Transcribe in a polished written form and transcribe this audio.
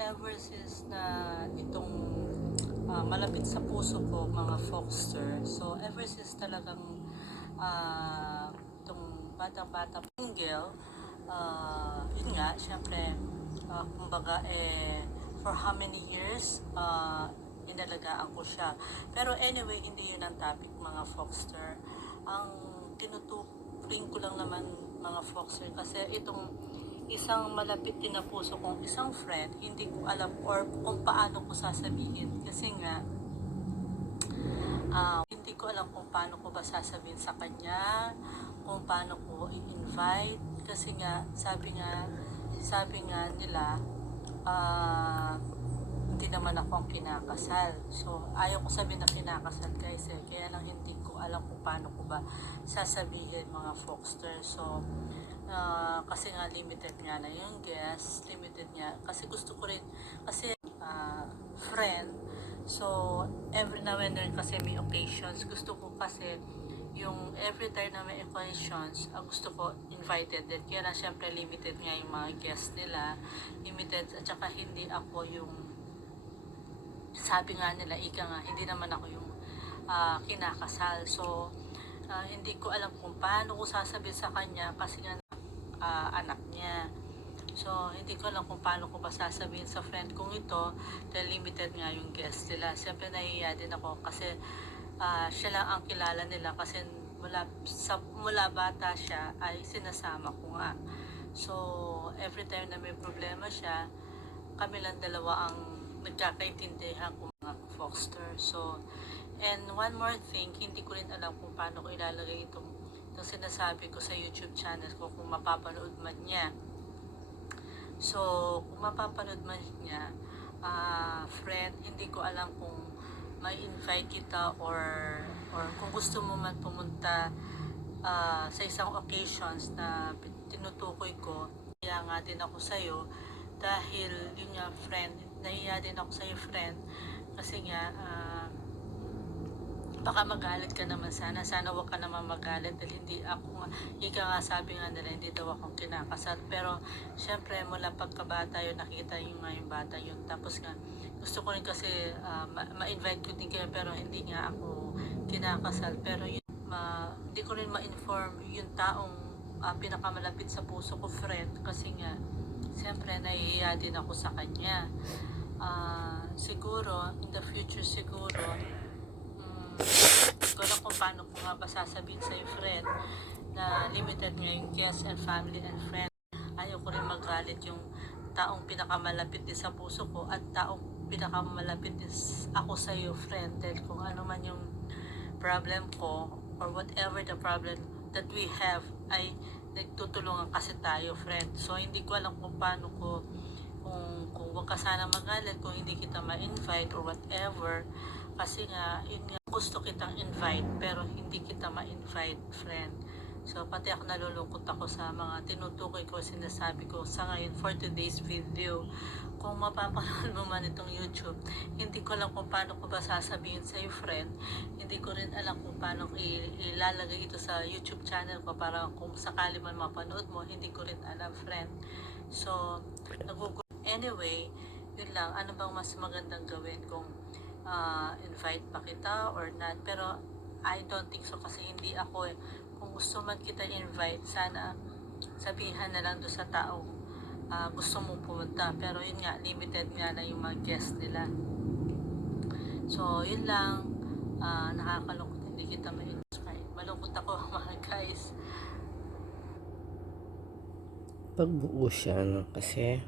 ever since na itong malapit sa puso ko, mga Foxter. So, ever since talagang itong batang-bata single, yun nga, syempre, kumbaga, for how many years, inalagaan ko siya. Pero anyway, hindi yun ang topic, mga Foxter. Ang tinuturing ko lang naman, mga Foxter, kasi itong isang malapit din na puso kong isang friend, hindi ko alam or kung paano ko sasabihin. Kasi nga, hindi ko alam kung paano ko ba sasabihin sa kanya, kung paano ko i-invite. Kasi nga, sabi nga nila, hindi naman ako ang kinakasal. So, ayaw ko sabihin na kinakasal, guys, kaya lang hindi ko alam kung paano ko ba sasabihin, mga Foxter. So, kasi nga limited nga na yung guest, limited nga. Kasi gusto ko rin, kasi friend, so every now and then kasi may occasions, gusto ko kasi yung every time na may occasions, gusto ko invited din. Kaya na syempre limited nga yung mga guests nila, limited, at saka hindi ako yung, sabi nga nila, ika nga, hindi naman ako yung kinakasal. So, hindi ko alam kung paano ko sasabihin sa kanya kasi nga anak niya. So, hindi ko alam kung paano ko ba sasabihin sa friend kong ito dahil limited nga yung guest nila. Siyempre, nahihiya din ako kasi siya lang ang kilala nila kasi mula bata siya ay sinasama ko nga. So, every time na may problema siya, kami lang dalawa ang nagkakaintindihan kung mga Foxter. So, and one more thing, hindi ko rin alam kung paano ko ilalagay itong sinasabi ko sa YouTube channel ko kung mapapanood man niya. So, kung mapapanood man niya, friend, hindi ko alam kung may invite kita or kung gusto mo man pumunta sa isang occasions na tinutukoy ko. Nahiya nga din ako sa'yo dahil yun nga, friend, nahiya din ako sa'yo, friend, kasi nga baka magalit ka naman, sana wag ka naman magalit dahil hindi ako nga, ika nga, sabi nga nila hindi daw akong kinakasal. Pero syempre mula pagkabata yun, nakita yung nga yung bata yun, tapos nga gusto ko rin kasi ma-invite ko din kayo, pero hindi nga ako kinakasal. Pero yun, hindi ko rin ma-inform yung taong pinakamalapit sa puso ko, friend, kasi nga syempre nahihiya din ako sa kanya. Siguro in the future, siguro ko lang kung paano ko nga ba sasabihin sa'yo, friend, na limited nga yung guests and family and friends. Ayaw ko rin magalit yung taong pinakamalapit din sa puso ko at taong pinakamalapit din ako sa'yo, friend. Dahil kung ano man yung problem ko or whatever the problem that we have, ay nagtutulungan kasi tayo, friend. So, hindi ko alam kung paano ko, kung wag ka sana magalit kung hindi kita ma-invite or whatever. Kasi nga, yun nga, gusto kitang invite pero hindi kita ma-invite, friend. So, pati ako nalulungkot ako sa mga tinutukoy ko, sinasabi ko sa ngayon for today's video. Kung mapapanood mo man itong YouTube, hindi ko alam kung paano ko ba sasabihin sa'yo, friend. Hindi ko rin alam kung paano ilalagay ito sa YouTube channel ko para kung sakali man mapanood mo, hindi ko rin alam, friend. So, anyway, yun lang. Ano bang mas magandang gawin kung invite pa kita or not? Pero I don't think so kasi hindi ako kung gusto man kita invite, sana sabihan na lang doon sa taong gusto mong pumunta. Pero yun nga, limited nga na yung mga guest nila. So yun lang, nakakalungkot hindi kita ma-invite. Malungkot ako, mga guys. Pagbuo siya, no? Kasi